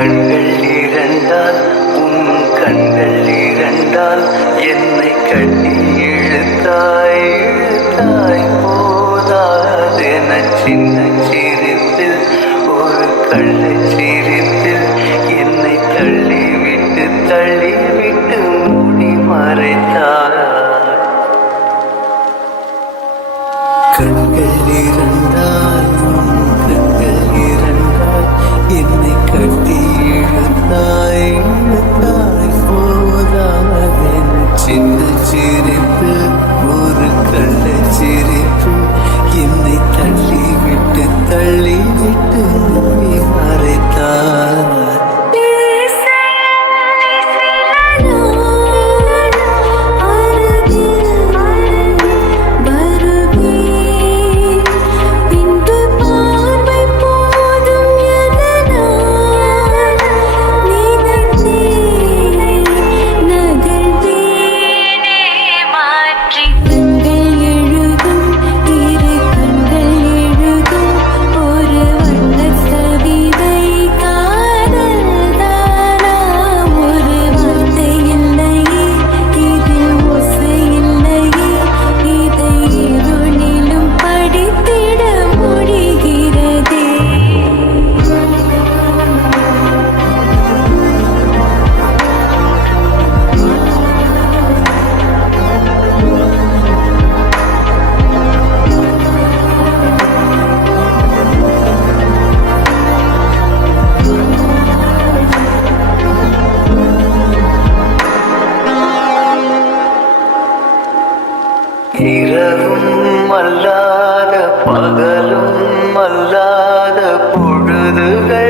கண்கள் இரண்டால் உன் கண்கள் இரண்டால் என்னை கட்டி இழுத்தாய் இழுத்தாய் போதாதென சின்ன சிரிப்பில் ஒரு கள்ளை சிரிப்பில் என்னை தள்ளிவிட்டு தள்ளிவிட்டு மூடி மறைத்தாய். கண்கள் இரண்டால் கண்கள் இரண்டால் என்னை கட்டி இழுத்தாய் இழுத்தாய் போதாதென சின்ன சிரிப்பு ஒரு கள்ள சிரிப்பு என்னை தள்ளிவிட்டு தள்ளிவிட்டு மூடி மறைத்தாய். இரவும் அல்லாத பகலும் அல்லாத பொழுதுகள்